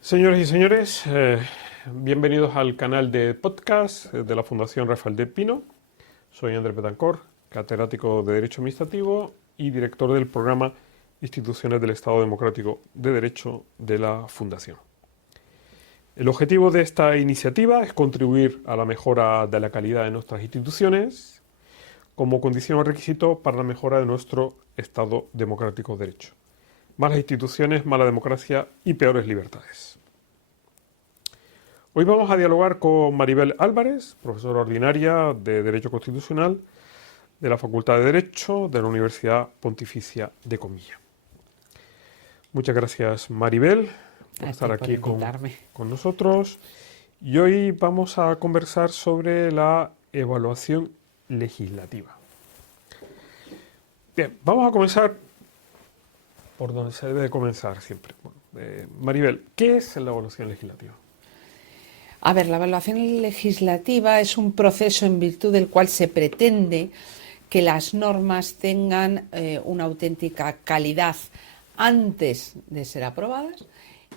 Señoras y señores, bienvenidos al canal de podcast de la Fundación Rafael del Pino. Soy Andrés Betancourt, catedrático de Derecho Administrativo y director del programa Instituciones del Estado Democrático de Derecho de la Fundación. El objetivo de esta iniciativa es contribuir a la mejora de la calidad de nuestras instituciones como condición o requisito para la mejora de nuestro Estado Democrático de Derecho. Malas instituciones, mala democracia y peores libertades. Hoy vamos a dialogar con Maribel Álvarez, profesora ordinaria de Derecho Constitucional de la Facultad de Derecho de la Universidad Pontificia de Comilla. Muchas gracias, Maribel, por estar aquí con nosotros. Y hoy vamos a conversar sobre la evaluación legislativa. Bien, vamos a comenzar por donde se debe de comenzar siempre. Maribel, ¿qué es la evaluación legislativa? A ver, la evaluación legislativa es un proceso en virtud del cual se pretende que las normas tengan una auténtica calidad antes de ser aprobadas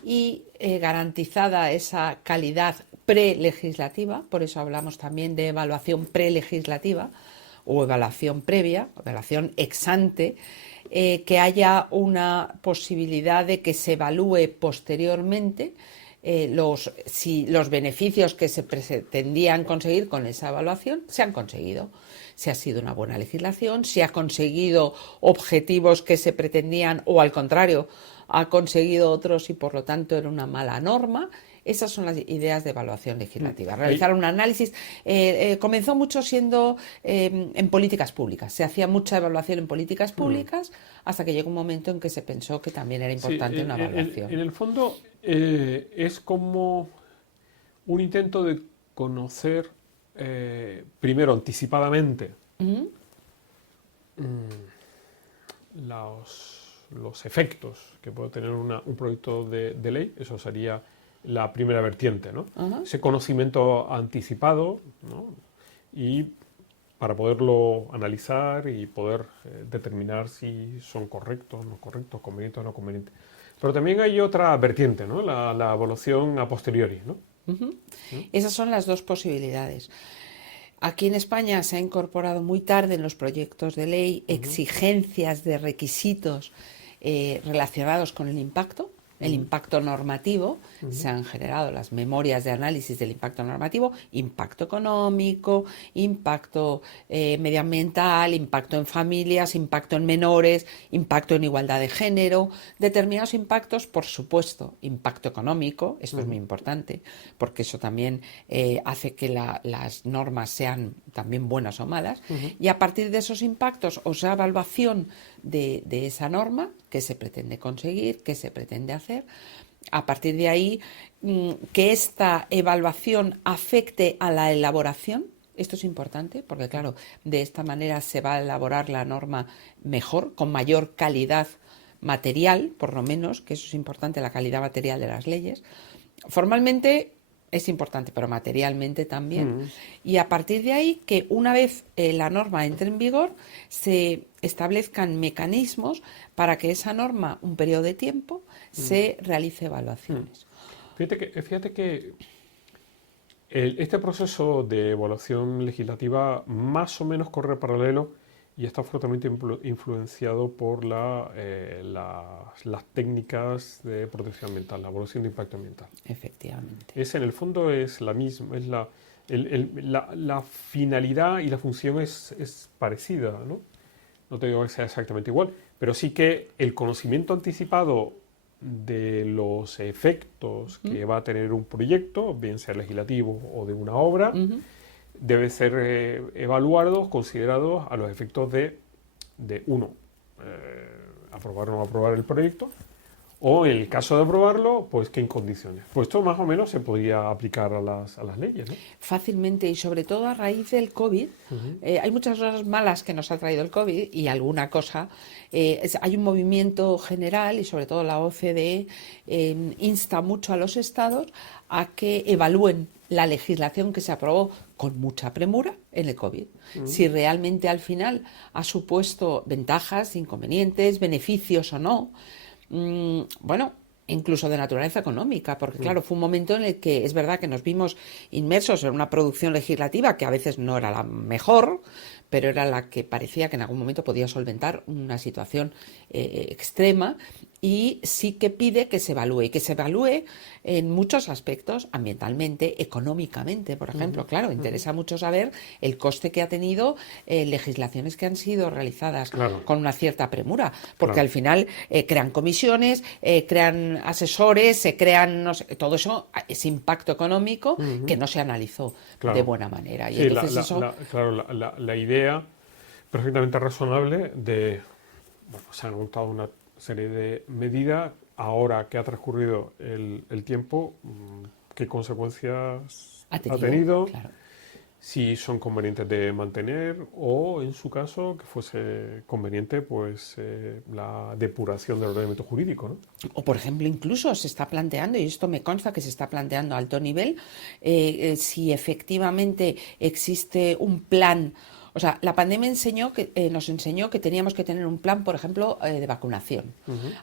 y garantizada esa calidad prelegislativa, por eso hablamos también de evaluación prelegislativa o evaluación previa, evaluación ex ante, que haya una posibilidad de que se evalúe posteriormente si los beneficios que se pretendían conseguir con esa evaluación se han conseguido. Si ha sido una buena legislación, si ha conseguido objetivos que se pretendían o al contrario, ha conseguido otros y por lo tanto era una mala norma. Esas son las ideas de evaluación legislativa. Realizar un análisis comenzó mucho siendo en políticas públicas. Se hacía mucha evaluación en políticas públicas hasta que llegó un momento en que se pensó que también era importante una evaluación. En el fondo es como un intento de conocer primero anticipadamente los efectos que puede tener un proyecto de ley. Eso sería la primera vertiente, ¿no? Ese conocimiento anticipado, ¿no? Y para poderlo analizar y poder determinar si son correctos, no correctos, convenientes o no convenientes. Pero también hay otra vertiente, ¿no? La evaluación a posteriori, ¿no? Esas son las dos posibilidades. Aquí en España se ha incorporado muy tarde en los proyectos de ley exigencias de requisitos relacionados con el impacto normativo. Se han generado las memorias de análisis del impacto normativo, impacto económico, impacto medioambiental, impacto en familias, impacto en menores, impacto en igualdad de género, determinados impactos, por supuesto, impacto económico, esto es muy importante, porque eso también hace que las normas sean también buenas o malas, y a partir de esos impactos o sea evaluación de esa norma, qué se pretende conseguir, qué se pretende hacer. A partir de ahí, que esta evaluación afecte a la elaboración. Esto es importante porque, claro, de esta manera se va a elaborar la norma mejor, con mayor calidad material, por lo menos, que eso es importante, la calidad material de las leyes. Formalmente es importante, pero materialmente también. Y a partir de ahí, que una vez la norma entre en vigor, se establezcan mecanismos para que esa norma, un periodo de tiempo, se realice evaluaciones. Fíjate que este proceso de evaluación legislativa más o menos corre paralelo y está fuertemente influenciado por las técnicas de protección ambiental, la evaluación de impacto ambiental. Efectivamente. En el fondo es la misma, la finalidad y la función es parecida, ¿no? No te digo que sea exactamente igual, pero sí que el conocimiento anticipado de los efectos que va a tener un proyecto, bien sea legislativo o de una obra, debe ser evaluado, considerado a los efectos de uno, aprobar o no aprobar el proyecto, O en el caso de aprobarlo, pues ¿qué en condiciones? Pues esto más o menos se podría aplicar a las leyes, ¿no? Fácilmente y sobre todo a raíz del COVID. Hay muchas cosas malas que nos ha traído el COVID y alguna cosa. Hay un movimiento general y sobre todo la OCDE insta mucho a los estados a que evalúen la legislación que se aprobó con mucha premura en el COVID. Si realmente al final ha supuesto ventajas, inconvenientes, beneficios o no. Bueno, incluso de naturaleza económica, porque claro, fue un momento en el que es verdad que nos vimos inmersos en una producción legislativa que a veces no era la mejor, pero era la que parecía que en algún momento podía solventar una situación extrema, y sí que pide que se evalúe, y que se evalúe en muchos aspectos, ambientalmente, económicamente, por ejemplo. Claro, interesa mucho saber el coste que ha tenido legislaciones que han sido realizadas con una cierta premura, porque al final crean comisiones, crean asesores, se crean, no sé, todo eso, ese impacto económico que no se analizó de buena manera. Y sí, entonces la idea perfectamente razonable de, bueno, se han adoptado una serie de medidas, ahora que ha transcurrido el tiempo, qué consecuencias ha tenido, claro. si son convenientes de mantener o, en su caso, que fuese conveniente pues la depuración del ordenamiento jurídico, ¿no? O, por ejemplo, incluso se está planteando, y esto me consta que se está planteando a alto nivel, si efectivamente existe un plan. O sea, la pandemia nos enseñó que teníamos que tener un plan, por ejemplo, de vacunación,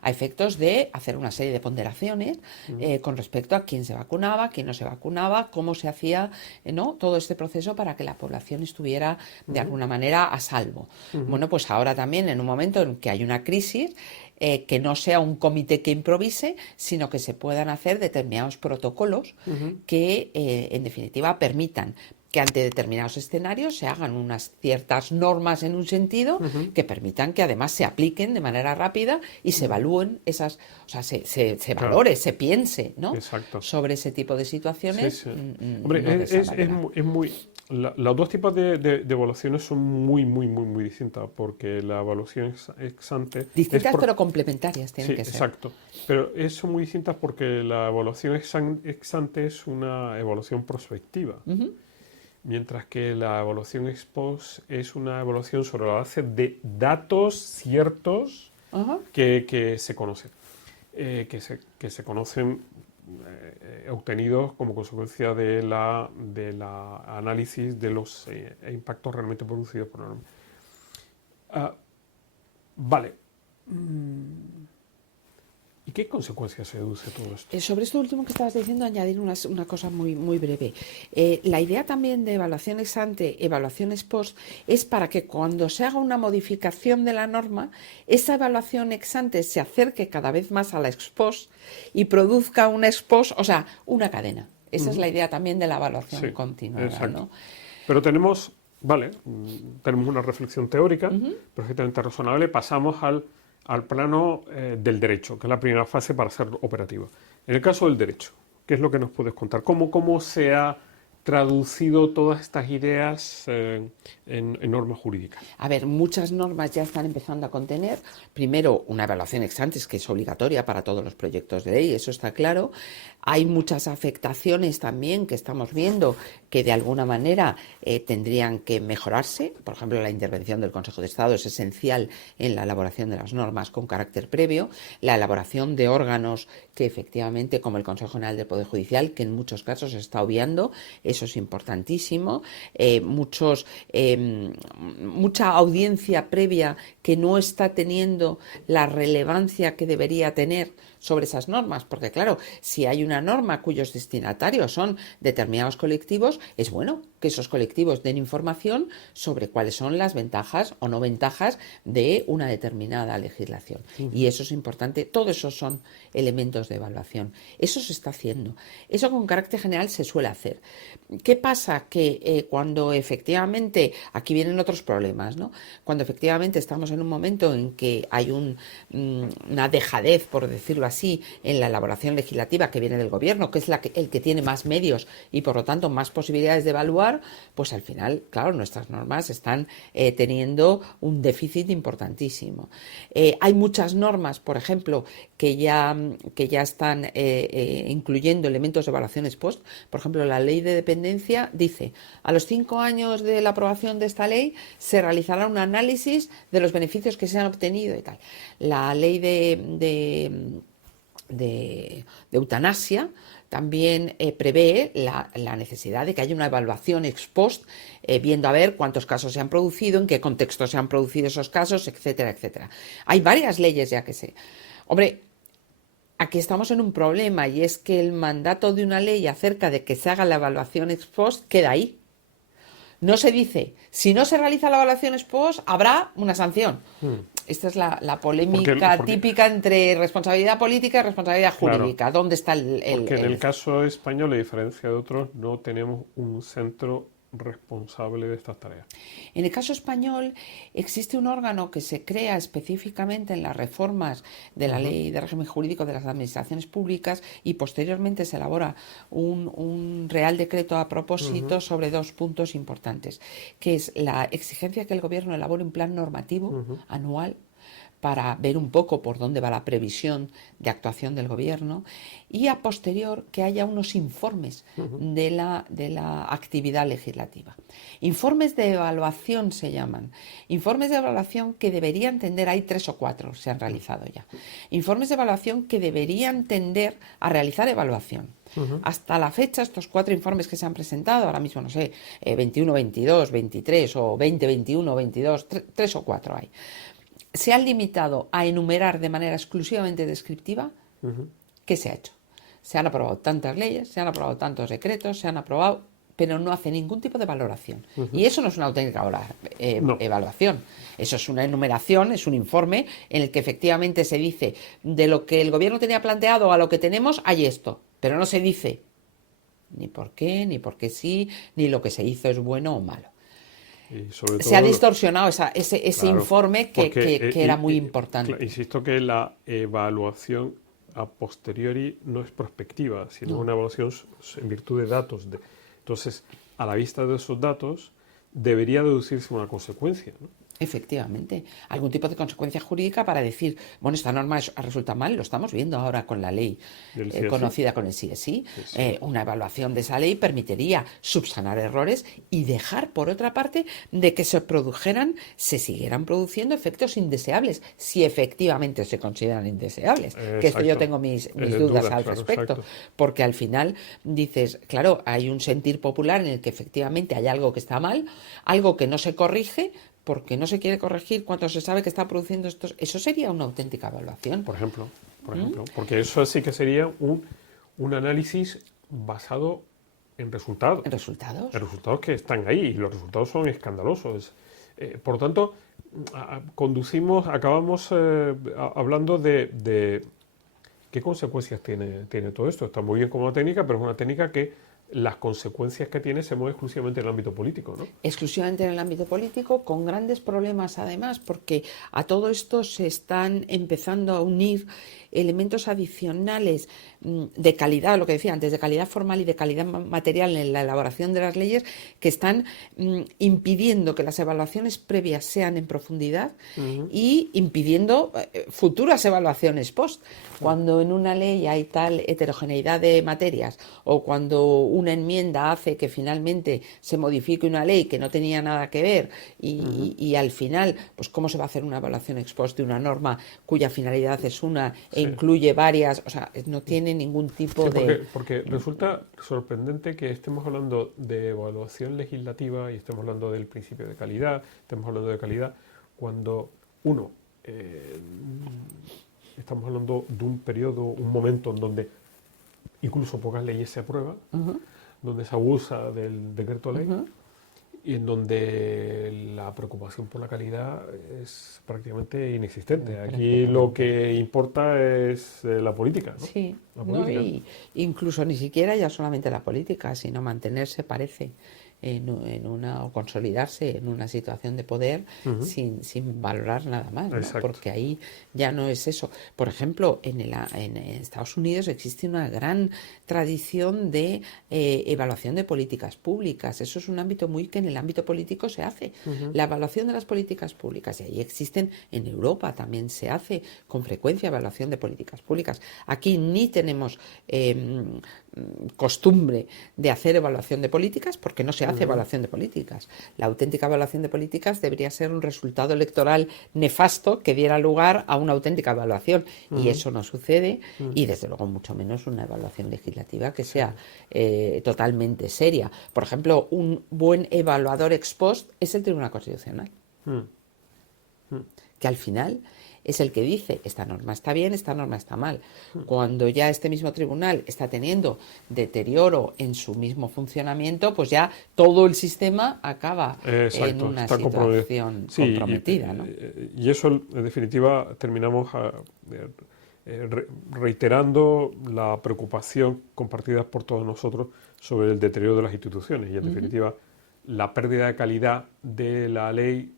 a efectos de hacer una serie de ponderaciones con respecto a quién se vacunaba, quién no se vacunaba, cómo se hacía, ¿no?, todo este proceso para que la población estuviera de alguna manera a salvo. Bueno, pues ahora también, en un momento en que hay una crisis, que no sea un comité que improvise, sino que se puedan hacer determinados protocolos que, en definitiva, permitan que ante determinados escenarios se hagan unas ciertas normas en un sentido que permitan que además se apliquen de manera rápida y se evalúen esas, o sea, se valore, se piense, ¿no?, sobre ese tipo de situaciones. Sí, sí. Hombre, es muy... los dos tipos de evaluaciones son muy distintas, porque la evaluación ex ante... Distintas pero complementarias tienen que ser. Exacto. Pero son muy distintas porque la evaluación ex ante es una evaluación prospectiva. Mientras que la evaluación ex post es una evaluación sobre la base de datos ciertos que se conocen, que se conocen obtenidos como consecuencia de la análisis de los impactos realmente producidos por la norma. Vale. ¿Y qué consecuencias se deduce todo esto? Sobre esto último que estabas diciendo, añadir una cosa muy breve. La idea también de evaluación ex ante, evaluación ex post, es para que cuando se haga una modificación de la norma, esa evaluación ex ante se acerque cada vez más a la ex post y produzca una ex post, o sea, una cadena. Esa es la idea también de la evaluación continuada, ¿no? Pero tenemos una reflexión teórica perfectamente razonable. Pasamos al plano del derecho, que es la primera fase para ser operativa. En el caso del derecho, ¿qué es lo que nos puedes contar? ¿Cómo se ha traducido todas estas ideas en normas jurídicas? A ver, muchas normas ya están empezando a contener, primero, una evaluación ex ante, que es obligatoria para todos los proyectos de ley, eso está claro. Hay muchas afectaciones también que estamos viendo que de alguna manera tendrían que mejorarse. Por ejemplo, la intervención del Consejo de Estado es esencial en la elaboración de las normas con carácter previo, la elaboración de órganos que efectivamente, como el Consejo General del Poder Judicial, que en muchos casos se está obviando, eso es importantísimo. Mucha audiencia previa que no está teniendo la relevancia que debería tener sobre esas normas, porque claro, si hay una norma cuyos destinatarios son determinados colectivos, es bueno que esos colectivos den información sobre cuáles son las ventajas o no ventajas de una determinada legislación. Y eso es importante, todos esos son elementos de evaluación. Eso se está haciendo. Eso con carácter general se suele hacer. ¿Qué pasa? Que cuando efectivamente, aquí vienen otros problemas, ¿no? Cuando efectivamente estamos en un momento en que hay una dejadez, por decirlo así, en la elaboración legislativa que viene del gobierno, que es el que tiene más medios y por lo tanto más posibilidades de evaluar, pues al final, claro, nuestras normas están teniendo un déficit importantísimo. Hay muchas normas, por ejemplo, que ya están incluyendo elementos de evaluaciones post. Por ejemplo, la ley de dependencia dice: a los 5 años de la aprobación de esta ley se realizará un análisis de los beneficios que se han obtenido y tal. La ley de eutanasia también prevé la necesidad de que haya una evaluación ex post, viendo a ver cuántos casos se han producido, en qué contexto se han producido esos casos, etcétera, etcétera. Hay varias leyes ya que se... Hombre, aquí estamos en un problema, y es que el mandato de una ley acerca de que se haga la evaluación ex post queda ahí. No se dice, si no se realiza la evaluación ex post, habrá una sanción. Esta es la polémica típica entre responsabilidad política y responsabilidad jurídica. Claro, ¿dónde está porque en el caso español, a diferencia de otros, no tenemos un centro responsable de estas tareas. En el caso español existe un órgano que se crea específicamente en las reformas de la Ley de Régimen Jurídico de las Administraciones Públicas, y posteriormente se elabora un Real Decreto a propósito sobre 2 puntos importantes, que es la exigencia que el Gobierno elabore un plan normativo anual para ver un poco por dónde va la previsión de actuación del gobierno, y a posterior que haya unos informes de la actividad legislativa. Informes de evaluación se llaman. Informes de evaluación que deberían tender, hay 3 o 4, se han realizado ya. Informes de evaluación que deberían tender a realizar evaluación. Hasta la fecha, estos 4 informes que se han presentado, ahora mismo no sé, 21, 22, 23 o 20, 21, 22, 3 o 4 hay, se han limitado a enumerar de manera exclusivamente descriptiva qué se ha hecho. Se han aprobado tantas leyes, se han aprobado tantos decretos, se han aprobado, pero no hace ningún tipo de valoración. Y eso no es una auténtica evaluación. Eso es una enumeración, es un informe en el que efectivamente se dice: de lo que el gobierno tenía planteado a lo que tenemos, hay esto. Pero no se dice ni por qué sí, ni lo que se hizo es bueno o malo. Y sobre todo, se ha distorsionado ese claro, informe que era muy importante. Insisto que la evaluación a posteriori no es prospectiva, sino una evaluación en virtud de datos. Entonces, a la vista de esos datos, debería deducirse una consecuencia, ¿no? Efectivamente, algún tipo de consecuencia jurídica para decir, bueno, esta norma resulta mal, lo estamos viendo ahora con la ley conocida con el CSI. Una evaluación de esa ley permitiría subsanar errores y dejar, por otra parte, de que se siguieran produciendo efectos indeseables, si efectivamente se consideran indeseables. Que esto yo tengo mis dudas al respecto, exacto. Porque al final dices, claro, hay un sentir popular en el que efectivamente hay algo que está mal, algo que no se corrige, porque no se quiere corregir cuando se sabe que está produciendo estos... Eso sería una auténtica evaluación. Por ejemplo, porque eso sí que sería un análisis basado en resultados. ¿En resultados? En resultados que están ahí, y los resultados son escandalosos. Por tanto, acabamos hablando de qué consecuencias tiene todo esto. Está muy bien como una técnica, pero es una técnica que las consecuencias que tiene se mueven exclusivamente en el ámbito político, ¿no? Exclusivamente en el ámbito político, con grandes problemas además, porque a todo esto se están empezando a unir elementos adicionales de calidad, lo que decía antes, de calidad formal y de calidad material en la elaboración de las leyes, que están impidiendo que las evaluaciones previas sean en profundidad y impidiendo futuras evaluaciones post. Cuando en una ley hay tal heterogeneidad de materias, o cuando una enmienda hace que finalmente se modifique una ley que no tenía nada que ver y al final, pues ¿cómo se va a hacer una evaluación ex post de una norma cuya finalidad es una e incluye varias? O sea, no tiene ningún tipo de... Porque resulta sorprendente que estemos hablando de evaluación legislativa y estemos hablando del principio de calidad, estemos hablando de calidad, cuando estamos hablando de un periodo, un momento en donde incluso pocas leyes se aprueban, donde se abusa del decreto ley y en donde la preocupación por la calidad es prácticamente inexistente. Aquí lo que importa es la política, ¿no? Sí, la política. Y incluso ni siquiera ya solamente la política, sino mantenerse, parece, o consolidarse en una situación de poder sin valorar nada más, ¿no? Porque ahí ya no es eso. Por ejemplo, en Estados Unidos existe una gran tradición de evaluación de políticas públicas. Eso es un ámbito que en el ámbito político se hace. La evaluación de las políticas públicas, y ahí existen, en Europa también se hace con frecuencia evaluación de políticas públicas. Aquí ni tenemos costumbre de hacer evaluación de políticas porque no se hace evaluación de políticas. La auténtica evaluación de políticas debería ser un resultado electoral nefasto que diera lugar a una auténtica evaluación y eso no sucede y desde luego mucho menos una evaluación legislativa que sea totalmente seria. Por ejemplo, un buen evaluador ex post es el Tribunal Constitucional, que al final es el que dice, esta norma está bien, esta norma está mal. Cuando ya este mismo tribunal está teniendo deterioro en su mismo funcionamiento, pues ya todo el sistema acaba en una situación comprometida, ¿no? Y eso, en definitiva, terminamos reiterando la preocupación compartida por todos nosotros sobre el deterioro de las instituciones. Y, en definitiva, la pérdida de calidad de la ley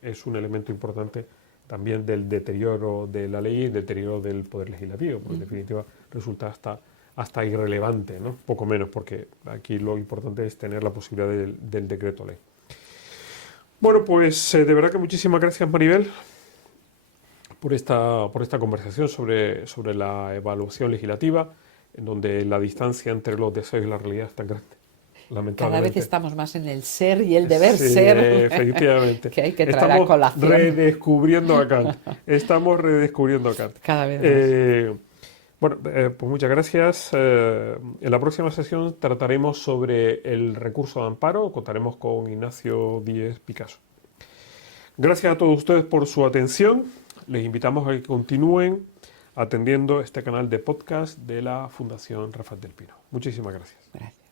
es un elemento importante también del deterioro de la ley y deterioro del poder legislativo, porque en definitiva resulta hasta irrelevante, ¿no? Poco menos, porque aquí lo importante es tener la posibilidad del decreto ley. Bueno, pues de verdad que muchísimas gracias, Maribel, por esta conversación sobre la evaluación legislativa, en donde la distancia entre los deseos y la realidad es tan grande. Cada vez estamos más en el ser y el deber ser, efectivamente. Que hay que traer a colación. Estamos redescubriendo a Kant. Cada vez más. Bueno, pues muchas gracias. En la próxima sesión trataremos sobre el recurso de amparo. Contaremos con Ignacio Díez Picasso. Gracias a todos ustedes por su atención. Les invitamos a que continúen atendiendo este canal de podcast de la Fundación Rafael del Pino. Muchísimas gracias. Gracias.